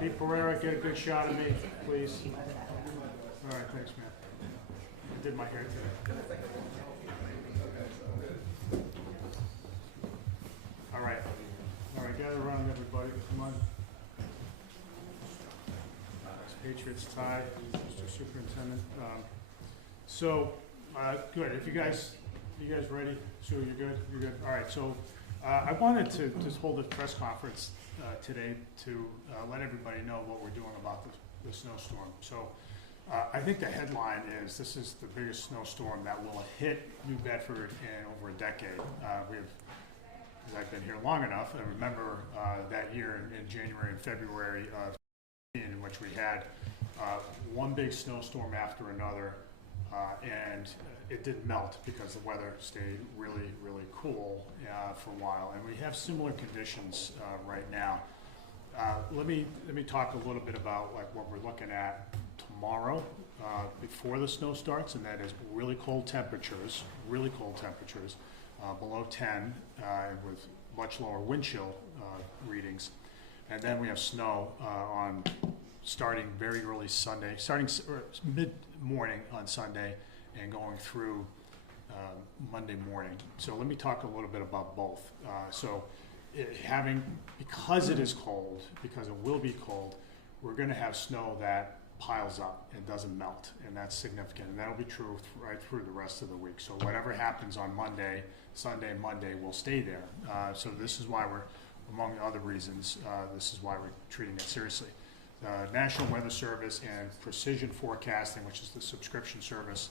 Pete Pereira, get a good shot of me, please. All right, thanks, man. I did my hair today. All right, gather around, everybody. Come on. Patriots tie, Mr. Superintendent. Good. If you guys ready? Sue, you good? You're good. All right. So, I wanted to just hold a press conference today to let everybody know what we're doing about the snowstorm. So, I think the headline is this is the biggest snowstorm that will hit New Bedford in over a decade. I've been here long enough. I remember that year in January and February of in which we had one big snowstorm after another, and it didn't melt because the weather stayed really, really cool for a while. And we have similar conditions right now. Let me talk a little bit about like what we're looking at tomorrow before the snow starts, and that is really cold temperatures, below 10 with much lower wind chill readings. And then we have snow starting very early Sunday, mid-morning on Sunday and going through Monday morning. So let me talk a little bit about both. Because it is cold, because it will be cold, we're going to have snow that piles up and doesn't melt, and that's significant. And that'll be true right through the rest of the week. So whatever happens on Sunday and Monday will stay there. So this is why among other reasons, this is why we're treating it seriously. The National Weather Service and Precision Forecasting, which is the subscription service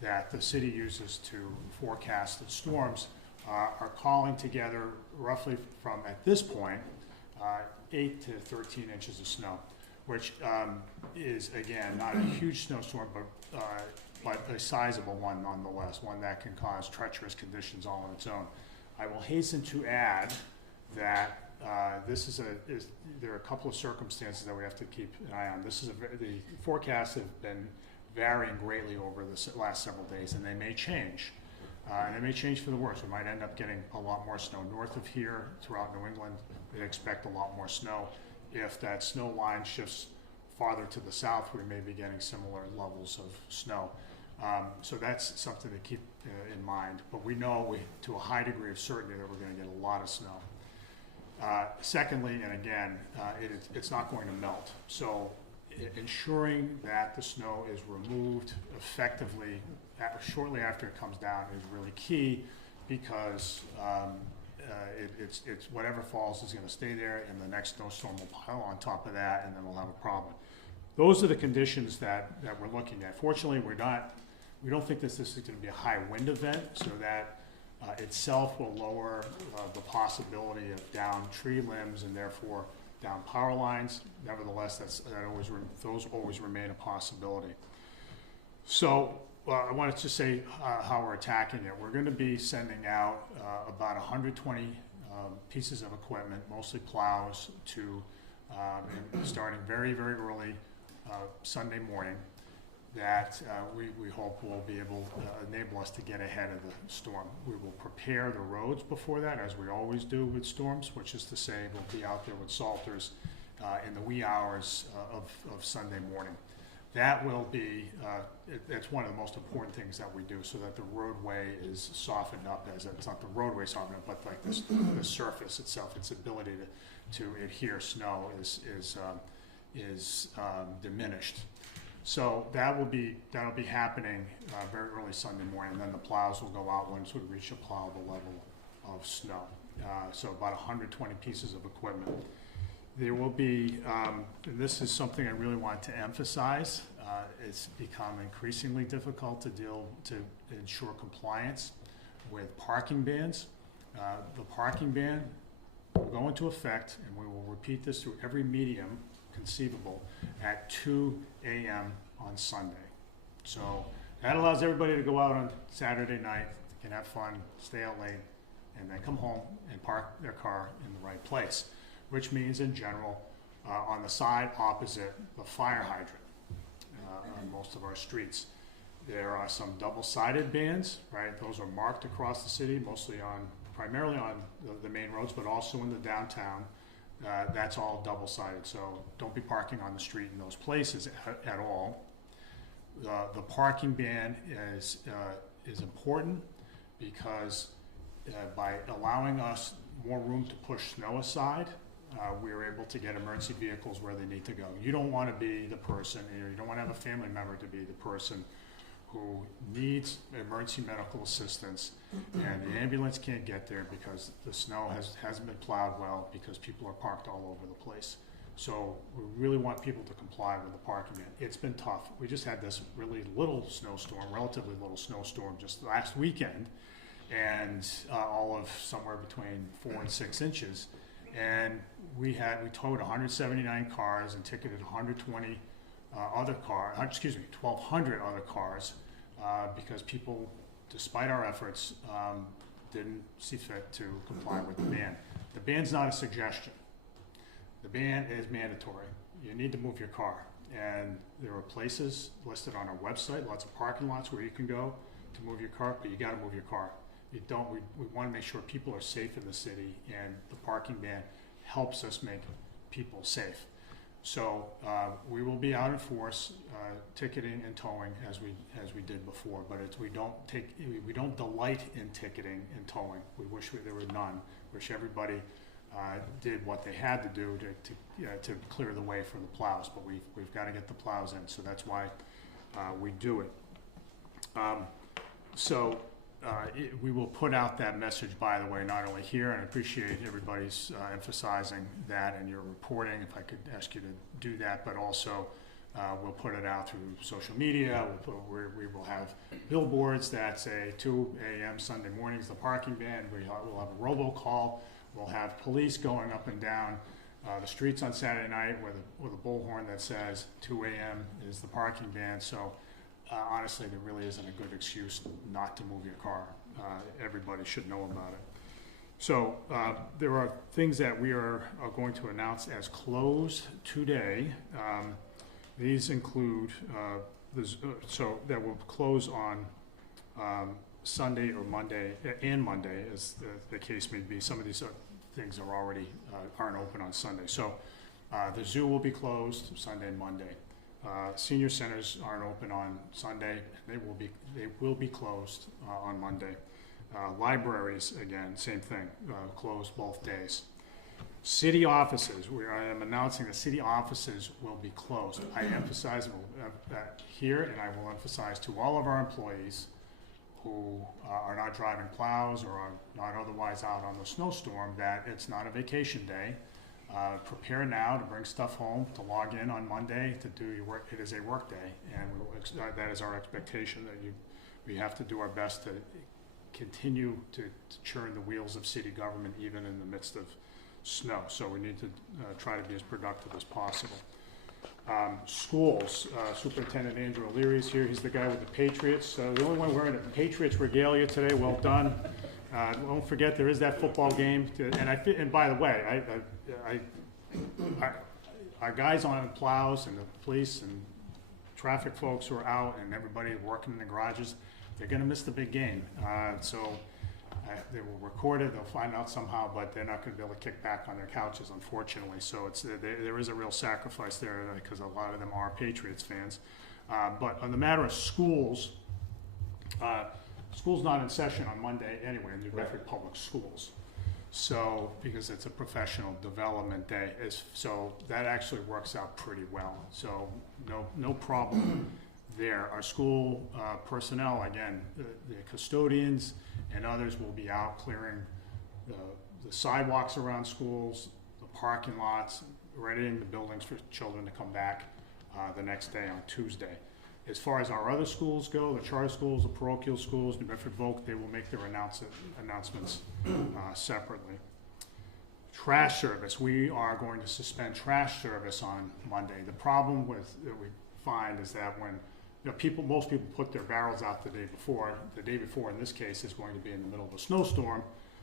that the city uses to forecast the storms, are calling together roughly from, at this point, 8 to 13 inches of snow, which is, again, not a huge snowstorm, but a sizable one nonetheless, one that can cause treacherous conditions all on its own. I will hasten to add that there are a couple of circumstances that we have to keep an eye on. The forecasts have been varying greatly over the last several days, and they may change. And they may change for the worse. We might end up getting a lot more snow north of here throughout New England. We expect a lot more snow. If that snow line shifts farther to the south, we may be getting similar levels of snow. So that's something to keep in mind. But we know to a high degree of certainty that we're going to get a lot of snow. Secondly, and again, it's not going to melt. So ensuring that the snow is removed effectively shortly after it comes down is really key, because it's whatever falls is going to stay there, and the next snowstorm will pile on top of that, and then we'll have a problem. Those are the conditions that we're looking at. Fortunately, we don't think this is going to be a high wind event, so that itself will lower the possibility of down tree limbs and therefore down power lines. Nevertheless, those always remain a possibility. So I wanted to say how we're attacking it. We're going to be sending out about 120 pieces of equipment, mostly plows, starting very, very early Sunday morning, that we hope will be able to enable us to get ahead of the storm. We will prepare the roads before that, as we always do with storms, which is to say we'll be out there with salters in the wee hours of Sunday morning. That will be, it's one of the most important things that we do, so that the roadway is softened up. It's not the roadway softened up, but like the surface itself, its ability to adhere snow is diminished. So that'll be happening very early Sunday morning, and then the plows will go out once we reach a plowable level of snow. So about 120 pieces of equipment. There will be, and this is something I really want to emphasize, it's become increasingly difficult to ensure compliance with parking bans. The parking ban will go into effect, and we will repeat this through every medium conceivable at 2 a.m. on Sunday. So that allows everybody to go out on Saturday night, can have fun, stay out late, and then come home and park their car in the right place, which means in general on the side opposite the fire hydrant on most of our streets. There are some double-sided bans, right? Those are marked across the city, primarily on the main roads, but also in the downtown. that's all double-sided, so don't be parking on the street in those places at all. The parking ban is important because by allowing us more room to push snow aside, we are able to get emergency vehicles where they need to go. You don't want to be the person, you don't want to have a family member to be the person who needs emergency medical assistance and the ambulance can't get there because the snow hasn't been plowed well because people are parked all over the place. So we really want people to comply with the parking ban. It's been tough. We just had this really little snowstorm, relatively little snowstorm just last weekend, and all of somewhere between 4 and 6 inches. And we towed 179 cars and ticketed 120 1,200 other cars because people, despite our efforts, didn't see fit to comply with the ban. The ban's not a suggestion. The ban is mandatory. You need to move your car. And there are places listed on our website, lots of parking lots where you can go to move your car, but you gotta move your car. We wanna make sure people are safe in the city, and the parking ban helps us make people safe. So we will be out in force, ticketing and towing as we did before, but we don't delight in ticketing and towing. We wish there were none. Wish everybody did what they had to do to clear the way for the plows, but we've got to get the plows in, so that's why we do it. We will put out that message, by the way, not only here, and I appreciate everybody's emphasizing that in your reporting, if I could ask you to do that, but also we'll put it out through social media. We will have billboards that say 2 a.m. Sunday mornings, the parking ban. We'll have a robocall. We'll have police going up and down the streets on Saturday night with a bullhorn that says 2 a.m. is the parking ban. So honestly, there really isn't a good excuse not to move your car. Everybody should know about it. So there are things that we are going to announce as closed today. These include, so that will close on Sunday or Monday, and Monday, as the case may be. Some of these things aren't open on Sunday. So the zoo will be closed Sunday and Monday. Senior centers aren't open on Sunday. They will be closed on Monday. Libraries, again, same thing, closed both days. City offices, I am announcing that city offices will be closed. I emphasize that here, and I will emphasize to all of our employees who are not driving plows or are not otherwise out on the snowstorm, that it's not a vacation day. Prepare now to bring stuff home, to log in on Monday, to do your work. It is a work day, and that is our expectation, that we have to do our best to continue to churn the wheels of city government even in the midst of snow. So we need to try to be as productive as possible. Schools, Superintendent Andrew O'Leary is here. He's the guy with the Patriots. The only one wearing a Patriots regalia today. Well done. Don't forget there is that football game. And by the way, our guys on plows and the police and traffic folks who are out and everybody working in the garages, they're going to miss the big game. They will record it, they'll find out somehow, but they're not going to be able to kick back on their couches, unfortunately. So there is a real sacrifice there because a lot of them are Patriots fans. But on the matter of schools, school's not in session on Monday anyway in New Bedford Public Schools. So, because it's a professional development day, so that actually works out pretty well. So no problem there. Our school personnel, again, the custodians and others will be out clearing the sidewalks around schools, the parking lots, readying the buildings for children to come back the next day on Tuesday. As far as our other schools go, the charter schools, the parochial schools, New Bedford Voc, they will make their announcements separately. Trash service, we are going to suspend trash service on Monday. The problem that we find is that when most people put their barrels out the day before. The day before, in this case, is going to be in the middle of a snowstorm,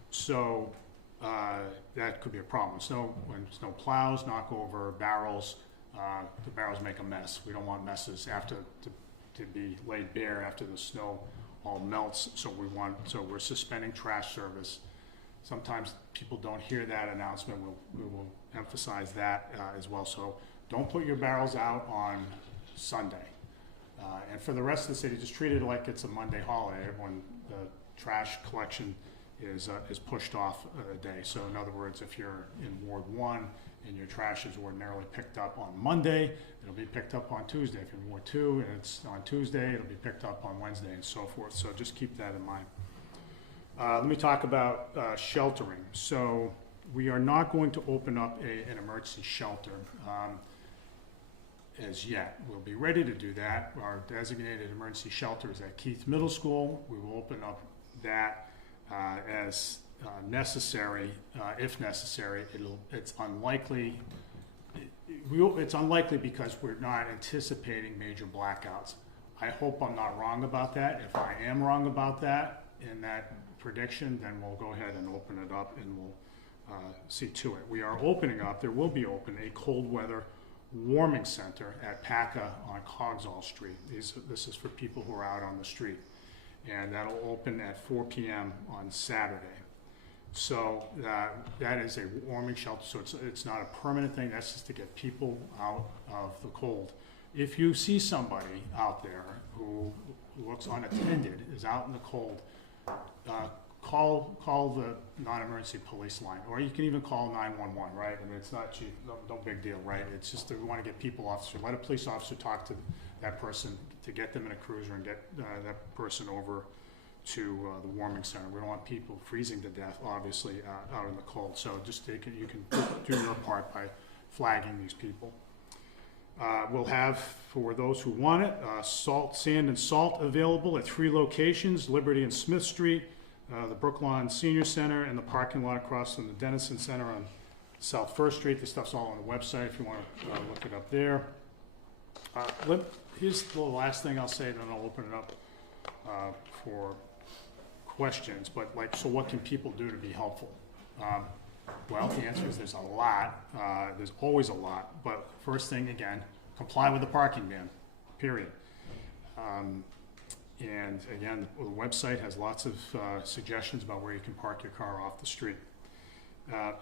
so that could be a problem. When snow plows knock over barrels, the barrels make a mess. We don't want messes to be laid bare after the snow all melts. So we're suspending trash service Sometimes people don't hear that announcement. We will emphasize that as well. So don't put your barrels out on Sunday. And for the rest of the city, just treat it like it's a Monday holiday when the trash collection is pushed off a day. So in other words, if you're in Ward 1 and your trash is ordinarily picked up on Monday, it'll be picked up on Tuesday. If you're in Ward 2 and it's on Tuesday, it'll be picked up on Wednesday and so forth. So just keep that in mind. Let me talk about sheltering. So we are not going to open up an emergency shelter as yet. We'll be ready to do that. Our designated emergency shelter is at Keith Middle School. We will open up that as necessary, if necessary. It's unlikely. It's unlikely because we're not anticipating major blackouts. I hope I'm not wrong about that. If I am wrong about that in that prediction, then we'll go ahead and open it up and we'll see to it. We are opening up, there will be open, a cold weather warming center at PACA on Cogsall Street. This is for people who are out on the street. And that'll open at 4 p.m. on Saturday. So that is a warming shelter, so it's not a permanent thing. That's just to get people out of the cold. If you see somebody out there who looks unattended, is out in the cold, call the non-emergency police line, or you can even call 911, right? I mean, it's not cheap, no big deal, right? It's just that we want to get people officer, let a police officer talk to that person to get them in a cruiser and get that person over to the warming center. We don't want people freezing to death, obviously, out in the cold. So just you can do your part by flagging these people. We'll have, for those who want it, sand and salt available at 3 locations, Liberty and Smith Street, the Brookline Senior Center, and the parking lot across from the Dennison Center on South First Street. This stuff's all on the website if you want to look it up there. Here's the last thing I'll say, then I'll open it up for questions. But so what can people do to be helpful? Well, the answer is there's a lot. There's always a lot. But first thing, again, comply with the parking ban, period. And again, the website has lots of suggestions about where you can park your car off the street.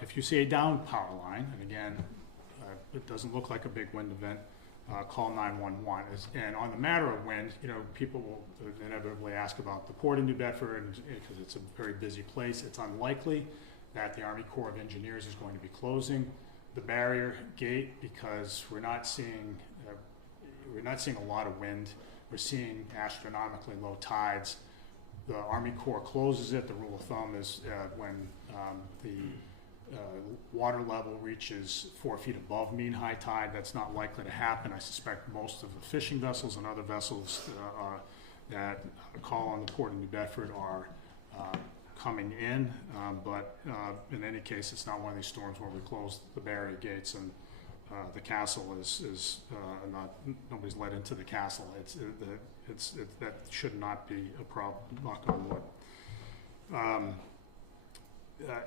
If you see a down power line, and again, it doesn't look like a big wind event, call 911. And on the matter of wind, people will inevitably ask about the port in New Bedford because it's a very busy place. It's unlikely that the Army Corps of Engineers is going to be closing the barrier gate because we're not seeing a lot of wind. We're seeing astronomically low tides. The Army Corps closes it. The rule of thumb is when the water level reaches 4 feet above mean high tide. That's not likely to happen. I suspect most of the fishing vessels and other vessels that call on the port of New Bedford are coming in, but in any case, it's not one of these storms where we close the barrier gates and the castle is not, nobody's let into the castle. That should not be a problem, knock on wood.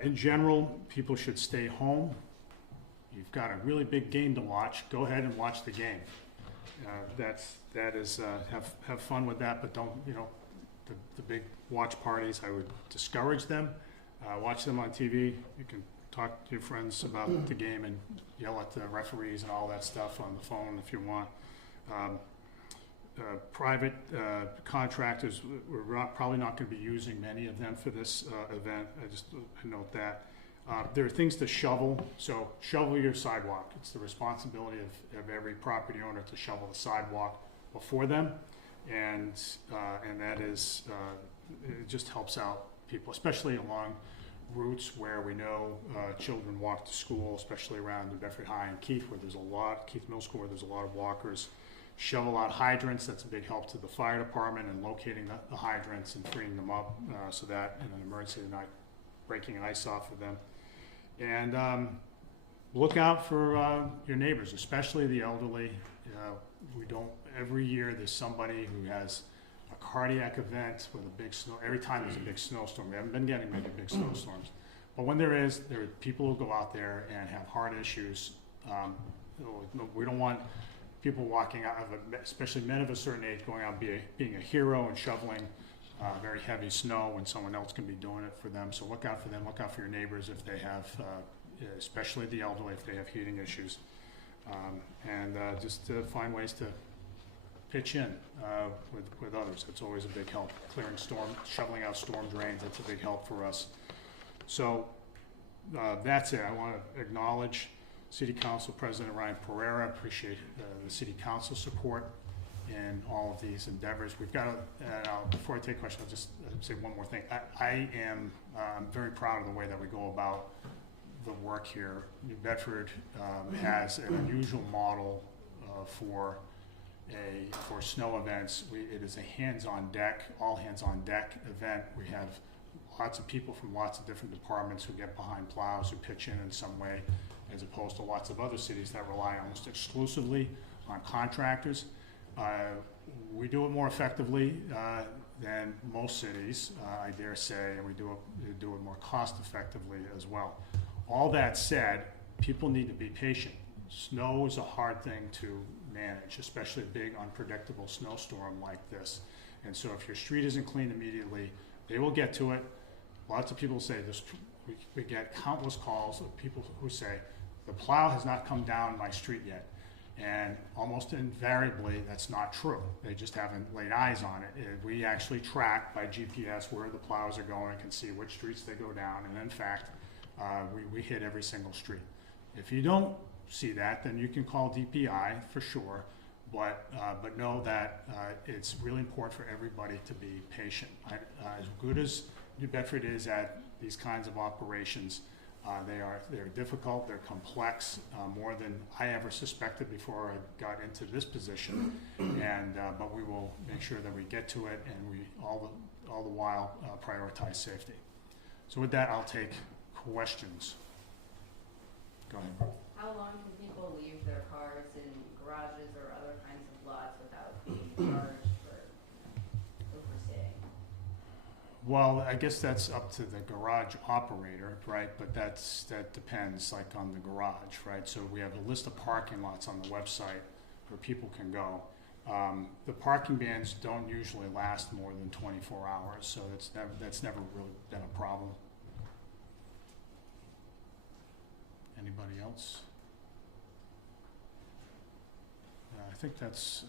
In general, people should stay home. You've got a really big game to watch. Go ahead and watch the game. Have fun with that, but don't, the big watch parties, I would discourage them. Watch them on TV. You can talk to your friends about the game and yell at the referees and all that stuff on the phone if you want. Private contractors, we're probably not going to be using many of them for this event. I just note that. There are things to shovel, so shovel your sidewalk. It's the responsibility of every property owner to shovel the sidewalk before them, and that is, it just helps out people, especially along routes where we know children walk to school, especially around New Bedford High and Keith, where there's a lot, Keith Middle School, where there's a lot of walkers. Shovel out hydrants. That's a big help to the fire department in locating the hydrants and freeing them up so that in an emergency they're not breaking ice off of them. And look out for your neighbors, especially the elderly. Every year there's somebody who has a cardiac event with a big snow. Every time there's a big snowstorm. We haven't been getting many big snowstorms. But when there are people who go out there and have heart issues. We don't want people walking out, especially men of a certain age, going out being a hero and shoveling very heavy snow when someone else can be doing it for them. So look out for them, look out for your neighbors if they have, especially the elderly, if they have heating issues. Just find ways to pitch in with others. It's always a big help. Shoveling out storm drains, that's a big help for us. So that's it. I want to acknowledge City Council President Ryan Pereira. Appreciate the City Council support in all of these endeavors. We've got before I take questions, I'll just say one more thing. I'm very proud of the way that we go about the work here. New Bedford has an unusual model for snow events. It is a hands-on deck, all hands-on-deck event. We have lots of people from lots of different departments who get behind plows, who pitch in some way, as opposed to lots of other cities that rely almost exclusively on contractors. We do it more effectively than most cities, I dare say, and we do it more cost effectively as well. All that said, people need to be patient. Snow is a hard thing to manage, especially a big unpredictable snowstorm like this. And so if your street isn't cleaned immediately, they will get to it. Lots of people say this, we get countless calls of people who say, the plow has not come down my street yet. And almost invariably, that's not true. They just haven't laid eyes on it. We actually track by GPS where the plows are going and can see which streets they go down. And in fact, we hit every single street. If you don't see that, then you can call DPI for sure. But know that it's really important for everybody to be patient. As good as New Bedford is at these kinds of operations, they're difficult, they're complex, more than I ever suspected before I got into this position. But we will make sure that we get to it, and we all the while prioritize safety. So with that, I'll take questions. Go ahead. How long can people leave their cars in garages or other kinds of lots without being charged for overstaying? Well, I guess that's up to the garage operator, right? But that depends, like, on the garage, right? So we have a list of parking lots on the website where people can go. The parking bans don't usually last more than 24 hours, so that's never really been a problem. Anybody else? I think that's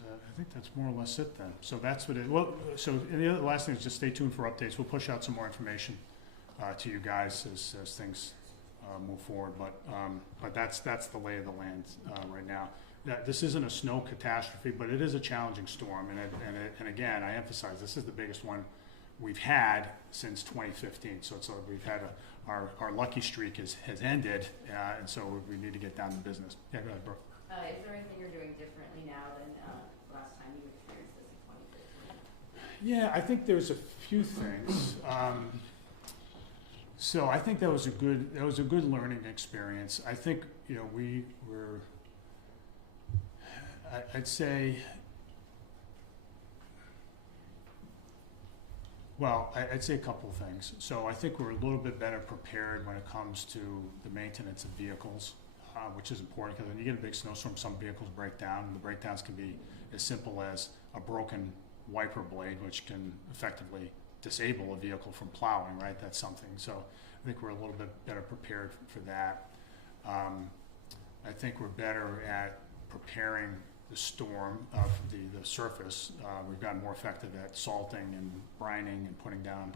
more or less it then. So that's what it. Well, so and the last thing is just stay tuned for updates. We'll push out some more information to you guys as things move forward. But that's the lay of the land right now. This isn't a snow catastrophe, but it is a challenging storm. And again, I emphasize this is the biggest one we've had since 2015. So we've had our lucky streak has ended, and so we need to get down to business. Yeah, go ahead, Brooke. Is there anything you're doing differently now than last time you experienced this in 2015? Yeah, I think there's a few things. So I think that was a good learning experience. I think I'd say. Well, I'd say a couple of things. So I think we're a little bit better prepared when it comes to the maintenance of vehicles, which is important because when you get a big snowstorm, some vehicles break down. And the breakdowns can be as simple as a broken wiper blade, which can effectively disable a vehicle from plowing, right? That's something. So I think we're a little bit better prepared for that. I think we're better at preparing the storm of the surface. We've gotten more effective at salting and brining and putting down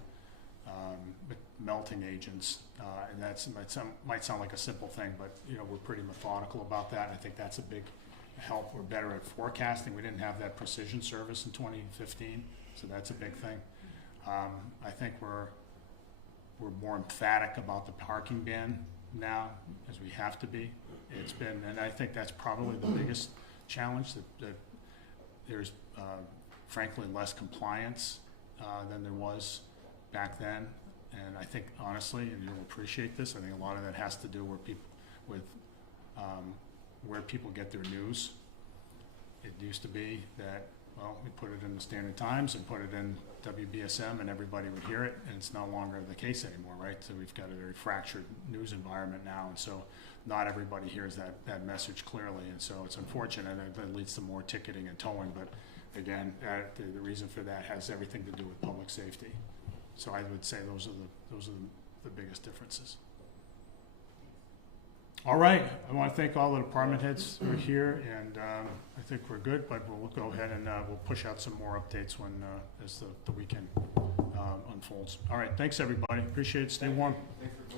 melting agents, and that might sound like a simple thing, but we're pretty methodical about that. And I think that's a big help. We're better at forecasting. We didn't have that precision service in 2015, so that's a big thing. I think we're more emphatic about the parking ban now, as we have to be. It's been, and I think that's probably the biggest challenge, that there's frankly less compliance than there was back then. And I think honestly, and you'll appreciate this, I think a lot of that has to do with where people get their news. It used to be that, well, we put it in the Standard Times and put it in WBSM and everybody would hear it, and it's no longer the case anymore, right? So we've got a very fractured news environment now, and so not everybody hears that message clearly, and so it's unfortunate that leads to more ticketing and towing, but again, the reason for that has everything to do with public safety. So I would say those are the biggest differences. All right, I want to thank all the department heads who are here, and I think we're good, but we'll go ahead and we'll push out some more updates as the weekend unfolds. All right, thanks everybody. Appreciate it. Stay warm. Thanks for